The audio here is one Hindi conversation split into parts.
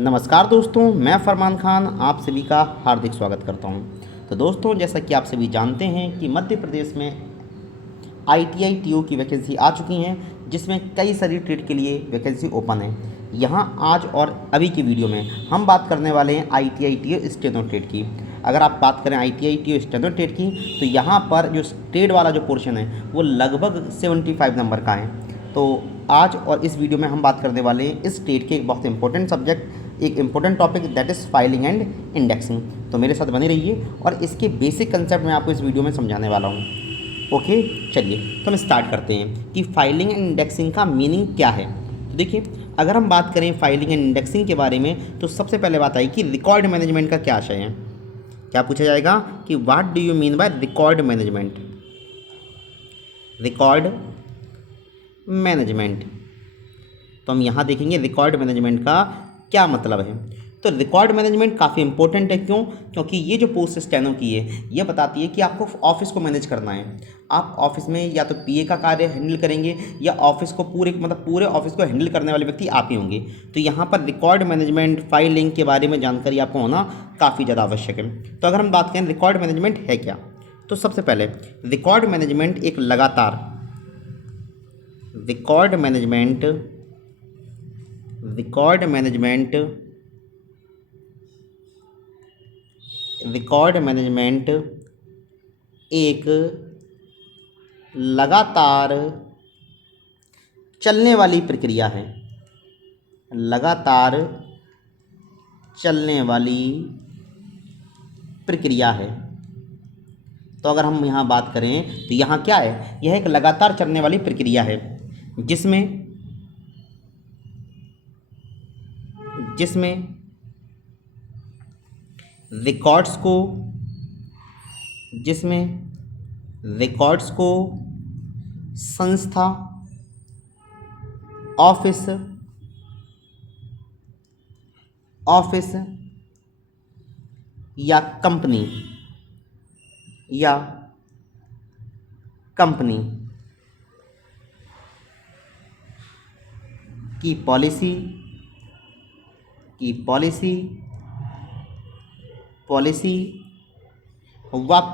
नमस्कार दोस्तों, मैं फरमान खान आप सभी का हार्दिक स्वागत करता हूं। तो दोस्तों, जैसा कि आप सभी जानते हैं कि मध्य प्रदेश में ITI TO की वैकेंसी आ चुकी हैं, जिसमें कई सारी ट्रेड के लिए वैकेंसी ओपन है। यहां आज और अभी की वीडियो में हम बात करने वाले हैं ITI TO स्टेनो ट्रेड की। अगर आप बात करें ITI TO स्टेनो ट्रेड की, तो यहाँ पर जो ट्रेड वाला जो पोर्शन है वो लगभग 75 नंबर का है। तो आज और इस वीडियो में हम बात करने वाले हैं इस ट्रेड के एक बहुत इंपॉर्टेंट सब्जेक्ट, एक important topic, that is filing and indexing. तो मेरे साथ बने रहिए और इसके बेसिक कंसेप्ट मैं आपको इस वीडियो में समझाने वाला हूँ। ओके, चलिए तो हम स्टार्ट करते हैं कि फाइलिंग एंड इंडेक्सिंग का मीनिंग क्या है। तो देखिए, अगर हम बात करें फाइलिंग एंड इंडेक्सिंग के बारे में, तो सबसे पहले बात आई कि रिकॉर्ड मैनेजमेंट का क्या आशय है। क्या पूछा जाएगा कि what do you mean by record management. Record management, तो हम यहाँ देखेंगे रिकॉर्ड मैनेजमेंट का क्या मतलब है। तो रिकॉर्ड मैनेजमेंट काफ़ी इंपॉर्टेंट है। क्यों? क्योंकि ये जो पोस्ट स्टेनो की है ये बताती है कि आपको ऑफिस को मैनेज करना है। आप ऑफिस में या तो PA का कार्य हैंडल करेंगे या ऑफिस को पूरे ऑफिस को हैंडल करने वाले व्यक्ति आप ही होंगे। तो यहाँ पर रिकॉर्ड मैनेजमेंट, फाइलिंग के बारे में जानकारी आपको होना काफ़ी ज़्यादा आवश्यक है। तो अगर हम बात करें रिकॉर्ड मैनेजमेंट है क्या, तो सबसे पहले रिकॉर्ड मैनेजमेंट एक लगातार रिकॉर्ड मैनेजमेंट एक लगातार चलने वाली प्रक्रिया है। लगातार चलने वाली प्रक्रिया है। तो अगर हम यहाँ बात करें तो यहाँ क्या है, यह एक लगातार चलने वाली प्रक्रिया है जिसमें रिकॉर्ड्स को संस्था, ऑफिस या कंपनी की पॉलिसी व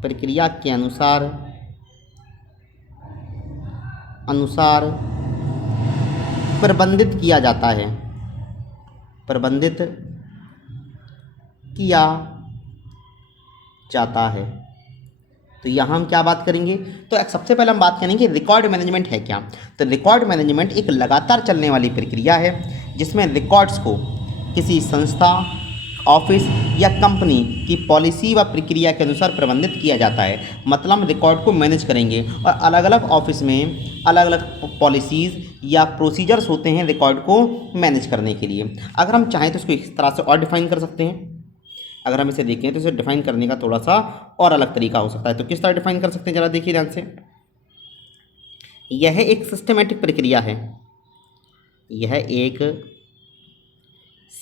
प्रक्रिया के अनुसार प्रबंधित किया जाता है। तो यहाँ हम क्या बात करेंगे, तो सबसे पहले हम बात करेंगे रिकॉर्ड मैनेजमेंट है क्या। तो रिकॉर्ड मैनेजमेंट एक लगातार चलने वाली प्रक्रिया है जिसमें रिकॉर्ड्स को किसी संस्था, ऑफिस या कंपनी की पॉलिसी व प्रक्रिया के अनुसार प्रबंधित किया जाता है। मतलब हम रिकॉर्ड को मैनेज करेंगे और अलग अलग ऑफिस में अलग अलग पॉलिसीज़ या प्रोसीजर्स होते हैं रिकॉर्ड को मैनेज करने के लिए। अगर हम चाहें तो इसको इस तरह से और डिफाइन कर सकते हैं। अगर हम इसे देखें तो इसे डिफाइन करने का थोड़ा सा और अलग तरीका हो सकता है। तो किस तरह डिफाइन कर सकते हैं, ज़रा देखिए ध्यान से। यह एक सिस्टमेटिक प्रक्रिया है। यह एक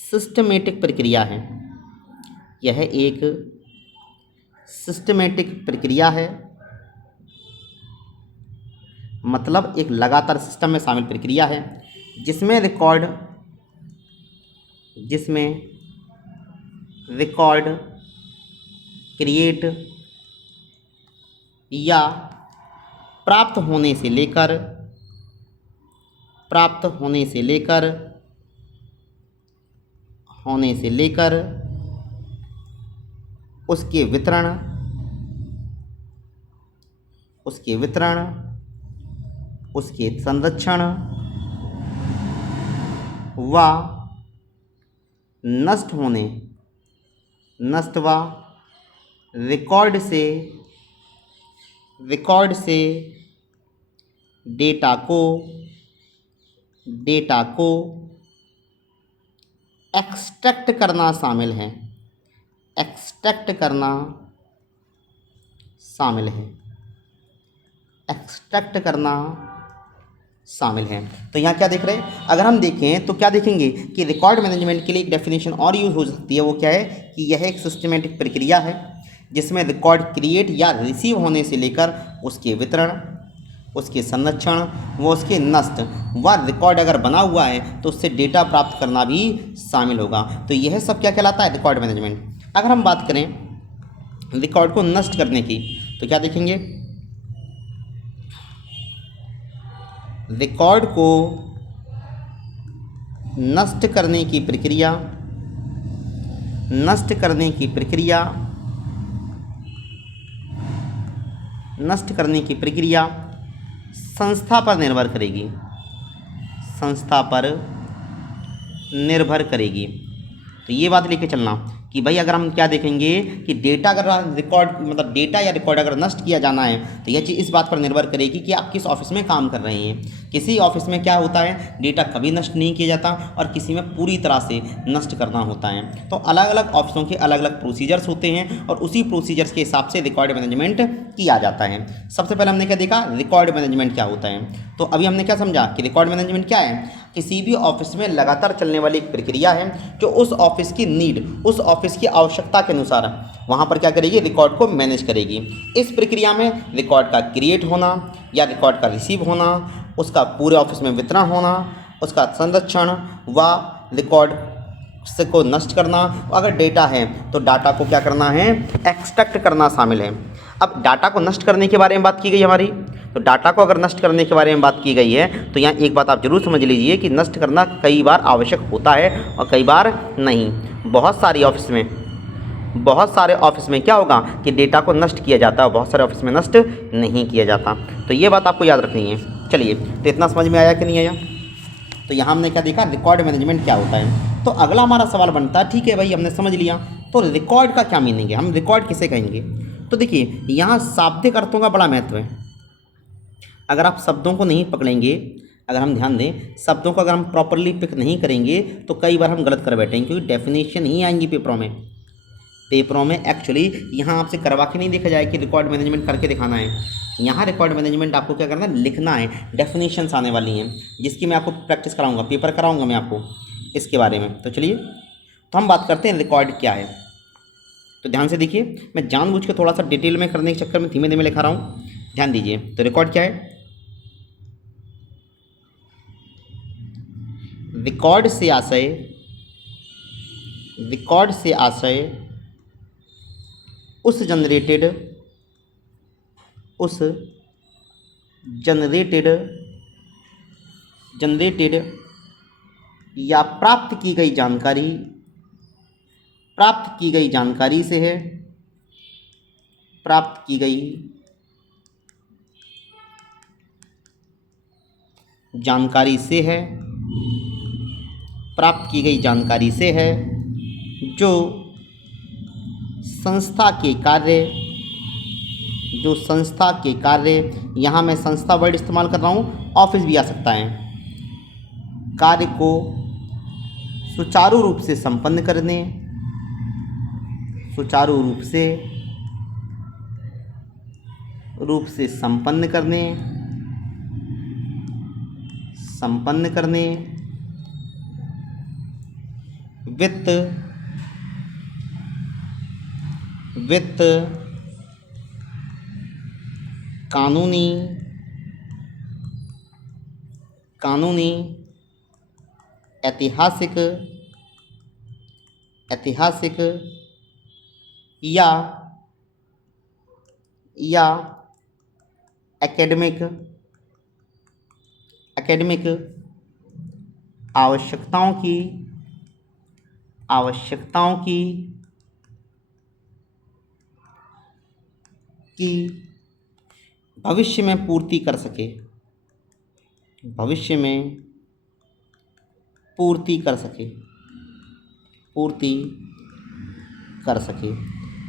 सिस्टमेटिक प्रक्रिया है। मतलब एक लगातार सिस्टम में शामिल प्रक्रिया है जिसमें रिकॉर्ड क्रिएट या प्राप्त होने से लेकर उसके वितरण, उसके संरक्षण व नष्ट व रिकॉर्ड से डेटा को एक्सट्रैक्ट करना शामिल है। एक्सट्रैक्ट करना शामिल है। तो यहाँ क्या देख रहे हैं, अगर हम देखें तो क्या देखेंगे कि रिकॉर्ड मैनेजमेंट के लिए एक डेफिनेशन और यूज़ हो सकती है। वो क्या है कि यह एक सिस्टमेटिक प्रक्रिया है जिसमें रिकॉर्ड क्रिएट या रिसीव होने से लेकर उसके वितरण, उसके संरक्षण व उसके नष्ट व रिकॉर्ड अगर बना हुआ है तो उससे डेटा प्राप्त करना भी शामिल होगा। तो यह सब क्या कहलाता है? Record management. अगर हम बात करें रिकॉर्ड को नष्ट करने की तो क्या देखेंगे? रिकॉर्ड को नष्ट करने की प्रक्रिया नष्ट करने की प्रक्रिया संस्था पर निर्भर करेगी। तो ये बात लेके चलना कि भाई अगर हम क्या देखेंगे कि डेटा अगर रिकॉर्ड मतलब डेटा या रिकॉर्ड अगर नष्ट किया जाना है तो यह चीज़ इस बात पर निर्भर करेगी कि आप किस ऑफिस में काम कर रहे हैं। किसी ऑफिस में क्या होता है, डेटा कभी नष्ट नहीं किया जाता और किसी में पूरी तरह से नष्ट करना होता है। तो अलग अलग ऑफिसों के अलग अलग प्रोसीजर्स होते हैं और उसी प्रोसीजर्स के हिसाब से रिकॉर्ड मैनेजमेंट किया जाता है। सबसे पहले हमने क्या देखा, रिकॉर्ड मैनेजमेंट क्या होता है। तो अभी हमने क्या समझा कि रिकॉर्ड मैनेजमेंट क्या है? किसी भी ऑफिस में लगातार चलने वाली एक प्रक्रिया है जो उस ऑफिस की नीड, उस ऑफिस की आवश्यकता के अनुसार वहाँ पर क्या करेगी, रिकॉर्ड को मैनेज करेगी। इस प्रक्रिया में रिकॉर्ड का क्रिएट होना या रिकॉर्ड का रिसीव होना, उसका पूरे ऑफिस में वितरण होना, उसका संरक्षण व रिकॉर्ड से को नष्ट करना, अगर डेटा है तो डाटा को क्या करना है, एक्सट्रैक्ट करना शामिल है। अब डाटा को नष्ट करने के बारे में बात की गई हमारी, तो डाटा को अगर नष्ट करने के बारे में बात की गई है तो यहाँ एक बात आप जरूर समझ लीजिए कि नष्ट करना कई बार आवश्यक होता है और कई बार नहीं। बहुत सारे ऑफिस में क्या होगा कि डेटा को नष्ट किया जाता है, बहुत सारे ऑफिस में नष्ट नहीं किया जाता। तो ये बात आपको याद रखनी है। चलिए, तो इतना समझ में आया कि नहीं आया? तो यहाँ हमने क्या देखा, रिकॉर्ड मैनेजमेंट क्या होता है। तो अगला हमारा सवाल बनता है, ठीक है भाई हमने समझ लिया, तो रिकॉर्ड का क्या मीनिंग है, हम रिकॉर्ड किसे कहेंगे? तो देखिए यहाँ शाब्दिक अर्थों का बड़ा महत्व है। अगर आप शब्दों को नहीं पकड़ेंगे, अगर हम ध्यान दें, शब्दों को अगर हम प्रॉपरली पिक नहीं करेंगे तो कई बार हम गलत कर बैठेंगे, क्योंकि डेफिनेशन ही आएंगी पेपरों में एक्चुअली यहाँ आपसे करवा के नहीं देखा जाए कि रिकॉर्ड मैनेजमेंट करके दिखाना है। यहाँ रिकॉर्ड मैनेजमेंट आपको क्या करना है, लिखना है। डेफिनेशंस आने वाली हैं जिसकी मैं आपको प्रैक्टिस कराऊंगा, पेपर कराऊंगा मैं आपको इसके बारे में। तो चलिए, तो हम बात करते हैं रिकॉर्ड क्या है। तो ध्यान से देखिए, मैं जानबूझ के थोड़ा सा डिटेल में करने के चक्कर में धीमे धीमे लिखा रहा हूँ, ध्यान दीजिए। तो रिकॉर्ड क्या है? रिकॉर्ड से आशय उस जनरेटेड या प्राप्त की गई जानकारी से है, प्राप्त की गई जानकारी से है जो संस्था के कार्य, यहाँ मैं संस्था वर्ड इस्तेमाल कर रहा हूँ, ऑफिस भी आ सकता है, कार्य को सुचारू रूप से संपन्न करने, वित्त कानूनी ऐतिहासिक या एकेडमिक आवश्यकताओं की भविष्य में पूर्ति कर सके।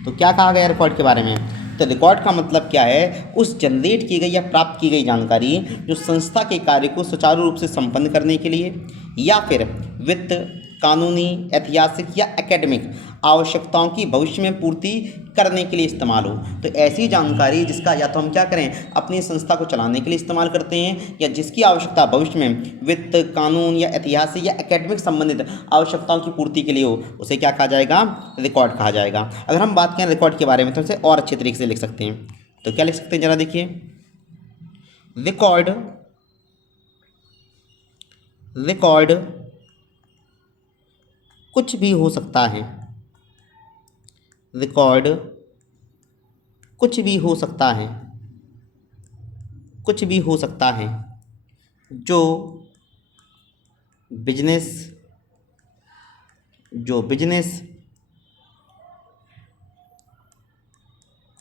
तो क्या कहा गया रिकॉर्ड के बारे में? तो रिकॉर्ड का मतलब क्या है, उस जनरेट की गई या प्राप्त की गई जानकारी जो संस्था के कार्य को सुचारू रूप से संपन्न करने के लिए या फिर वित्त, कानूनी, ऐतिहासिक या एकेडमिक आवश्यकताओं की भविष्य में पूर्ति करने के लिए इस्तेमाल हो। तो ऐसी जानकारी जिसका या तो हम क्या करें, अपनी संस्था को चलाने के लिए इस्तेमाल करते हैं, या जिसकी आवश्यकता भविष्य में वित्त, कानून या ऐतिहासिक या एकेडमिक संबंधित आवश्यकताओं की पूर्ति के लिए हो, उसे क्या कहा जाएगा, रिकॉर्ड कहा जाएगा। अगर हम बात करें रिकॉर्ड के बारे में तो इसे और अच्छे तरीके से लिख सकते हैं। तो क्या लिख सकते हैं, जरा देखिए। रिकॉर्ड रिकॉर्ड कुछ भी हो सकता है। रिकॉर्ड कुछ भी हो सकता है। कुछ भी हो सकता है जो बिजनेस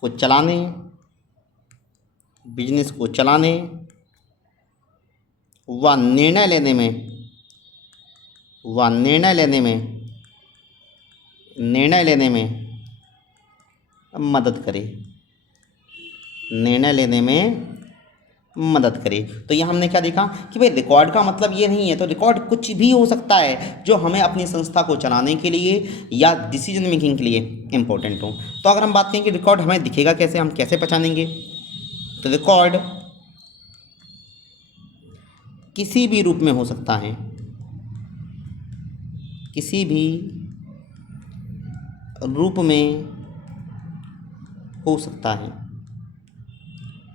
को चलाने व निर्णय लेने में मदद करे। तो यहाँ हमने क्या देखा कि भाई रिकॉर्ड का मतलब ये नहीं है, तो रिकॉर्ड कुछ भी हो सकता है जो हमें अपनी संस्था को चलाने के लिए या डिसीजन मेकिंग के लिए इम्पोर्टेंट हो। तो अगर हम बात करें कि रिकॉर्ड हमें दिखेगा कैसे, हम कैसे पहचानेंगे, तो रिकॉर्ड किसी भी रूप में हो सकता है। किसी भी रूप में हो सकता है।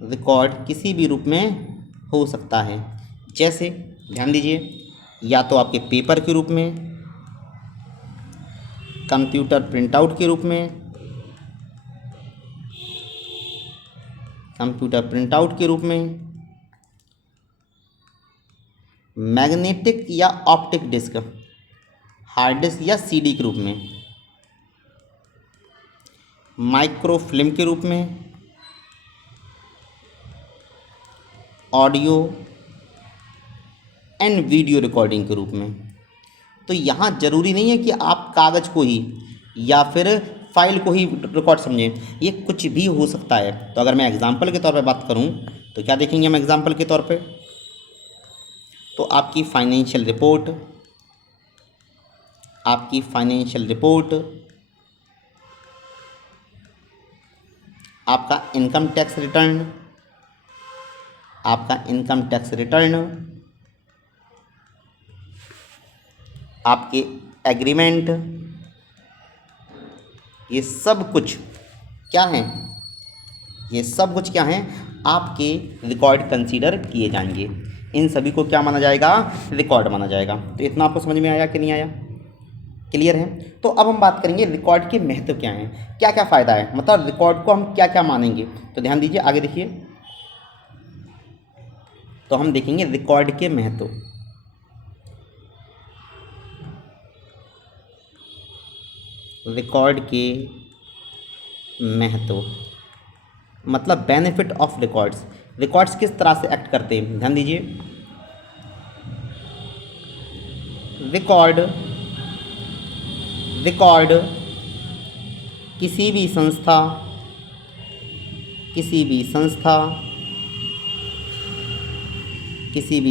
रिकॉर्ड किसी भी रूप में हो सकता है। जैसे ध्यान दीजिए, या तो आपके पेपर के रूप में, कंप्यूटर प्रिंटआउट के रूप में, मैग्नेटिक या ऑप्टिक डिस्क, हार्ड डिस्क या सीडी के रूप में, माइक्रोफिल्म के रूप में, ऑडियो एंड वीडियो रिकॉर्डिंग के रूप में। तो यहाँ ज़रूरी नहीं है कि आप कागज़ को ही या फिर फाइल को ही रिकॉर्ड समझें, ये कुछ भी हो सकता है। तो अगर मैं एग्जाम्पल के तौर पे बात करूँ तो क्या देखेंगे हम एग्जाम्पल के तौर पे, तो आपकी फाइनेंशियल रिपोर्ट, आपका इनकम टैक्स रिटर्न, आपके एग्रीमेंट, ये सब कुछ क्या हैं, आपके रिकॉर्ड कंसीडर किए जाएंगे। इन सभी को क्या माना जाएगा, रिकॉर्ड माना जाएगा। तो इतना आपको समझ में आया कि नहीं आया, क्लियर है। तो अब हम बात करेंगे रिकॉर्ड के महत्व क्या हैं, क्या क्या फ़ायदा है, मतलब रिकॉर्ड को हम क्या क्या मानेंगे। तो ध्यान दीजिए, आगे देखिए, तो हम देखेंगे रिकॉर्ड के महत्व। मतलब बेनिफिट ऑफ रिकॉर्ड्स किस तरह से एक्ट करते हैं। ध्यान दीजिए, रिकॉर्ड किसी भी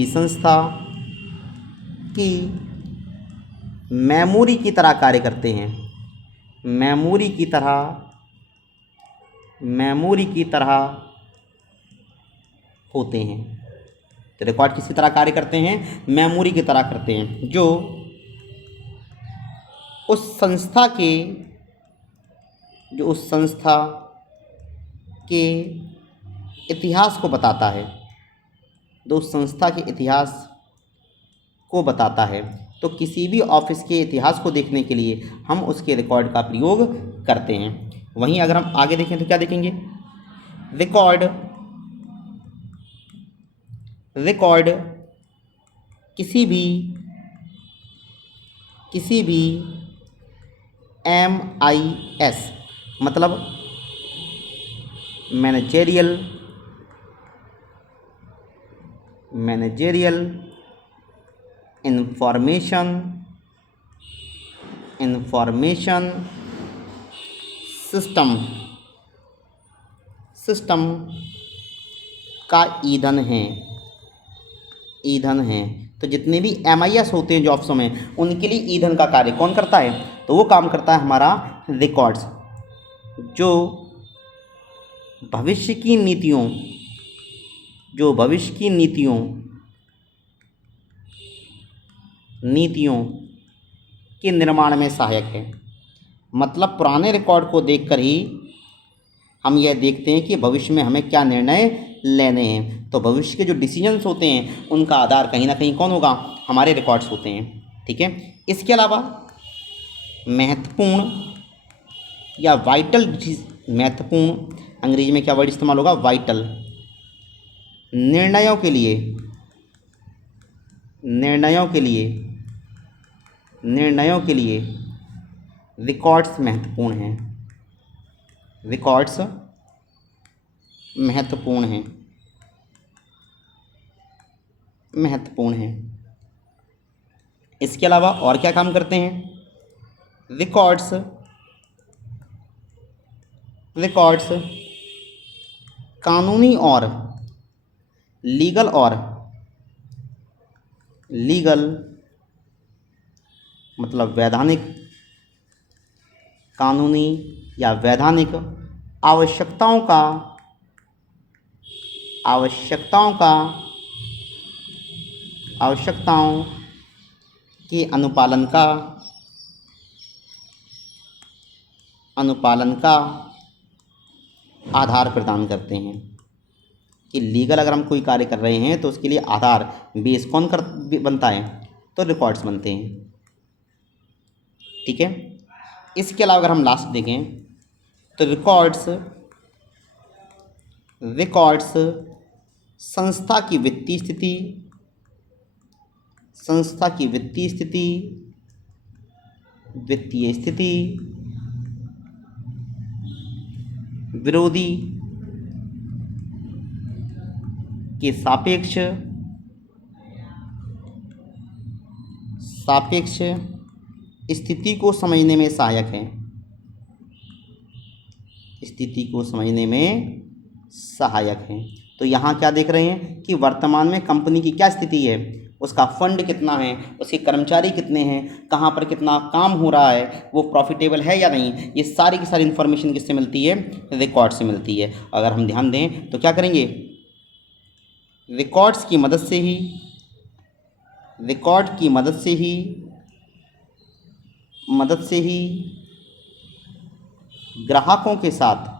संस्था की मेमोरी की तरह कार्य करते हैं। मेमोरी की तरह होते हैं। तो रिकॉर्ड किसी तरह कार्य करते हैं, मेमोरी की तरह करते हैं, जो उस संस्था के इतिहास को बताता है। तो किसी भी ऑफिस के इतिहास को देखने के लिए हम उसके रिकॉर्ड का प्रयोग करते हैं। वहीं अगर हम आगे देखें तो क्या देखेंगे, रिकॉर्ड किसी भी MIS मतलब मैनेजेरियल इंफॉर्मेशन सिस्टम का ईंधन है। तो जितने भी MIS होते हैं जो ऑफिसों में, उनके लिए ईंधन का कार्य कौन करता है, तो वो काम करता है हमारा रिकॉर्ड्स, जो भविष्य की नीतियों के निर्माण में सहायक है। मतलब पुराने रिकॉर्ड को देखकर ही हम यह देखते हैं कि भविष्य में हमें क्या निर्णय लेने हैं। तो भविष्य के जो डिसीजंस होते हैं उनका आधार कहीं ना कहीं कौन होगा, हमारे रिकॉर्ड्स होते हैं। ठीक है, इसके अलावा महत्वपूर्ण या वाइटल, महत्वपूर्ण अंग्रेजी में क्या वर्ड इस्तेमाल होगा, वाइटल, निर्णयों के लिए, निर्णयों के लिए, निर्णयों के लिए रिकॉर्ड्स महत्वपूर्ण हैं, रिकॉर्ड्स महत्वपूर्ण हैं, महत्वपूर्ण हैं। इसके अलावा और क्या काम करते हैं, रिकॉर्ड्स, रिकॉर्ड्स कानूनी और लीगल मतलब वैधानिक, कानूनी या वैधानिक आवश्यकताओं के अनुपालन का आधार प्रदान करते हैं। कि लीगल अगर हम कोई कार्य कर रहे हैं तो उसके लिए आधार, बेस कौन बनता है, तो रिकॉर्ड्स बनते हैं। ठीक है, इसके अलावा अगर हम लास्ट देखें तो रिकॉर्ड्स संस्था की वित्तीय स्थिति, विरोधी के सापेक्ष स्थिति को समझने में सहायक है, स्थिति को समझने में सहायक है। तो यहाँ क्या देख रहे हैं कि वर्तमान में कंपनी की क्या स्थिति है, उसका फंड कितना है, उसके कर्मचारी कितने हैं, कहाँ पर कितना काम हो रहा है, वो प्रॉफिटेबल है या नहीं, ये सारी की सारी इन्फॉर्मेशन किससे मिलती है, रिकॉर्ड से मिलती है। अगर हम ध्यान दें तो क्या करेंगे, रिकॉर्ड्स की मदद से ही ग्राहकों के साथ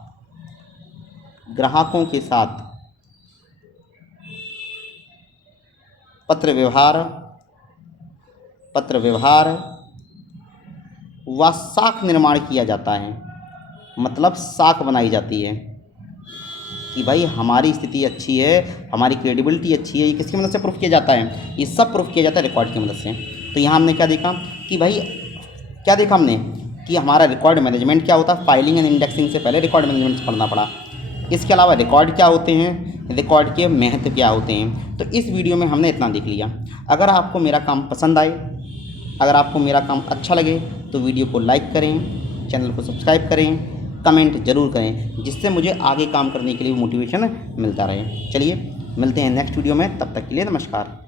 पत्र व्यवहार व साख निर्माण किया जाता है। मतलब साख बनाई जाती है कि भाई हमारी स्थिति अच्छी है, हमारी क्रेडिबिलिटी अच्छी है। ये किसकी मदद से प्रूफ किया जाता है, ये सब प्रूफ किया जाता है रिकॉर्ड की मदद से। तो यहाँ हमने क्या देखा कि भाई क्या देखा हमने कि हमारा रिकॉर्ड मैनेजमेंट क्या होता है, फाइलिंग एंड इंडेक्सिंग से पहले रिकॉर्ड मैनेजमेंट से पढ़ना पड़ा। इसके अलावा रिकॉर्ड क्या होते हैं, रिकॉर्ड के महत्व क्या होते हैं। तो इस वीडियो में हमने इतना देख लिया। अगर आपको मेरा काम पसंद आए, अगर आपको मेरा काम अच्छा लगे तो वीडियो को लाइक करें, चैनल को सब्सक्राइब करें, कमेंट ज़रूर करें, जिससे मुझे आगे काम करने के लिए मोटिवेशन मिलता रहे। चलिए मिलते हैं नेक्स्ट वीडियो में, तब तक के लिए नमस्कार।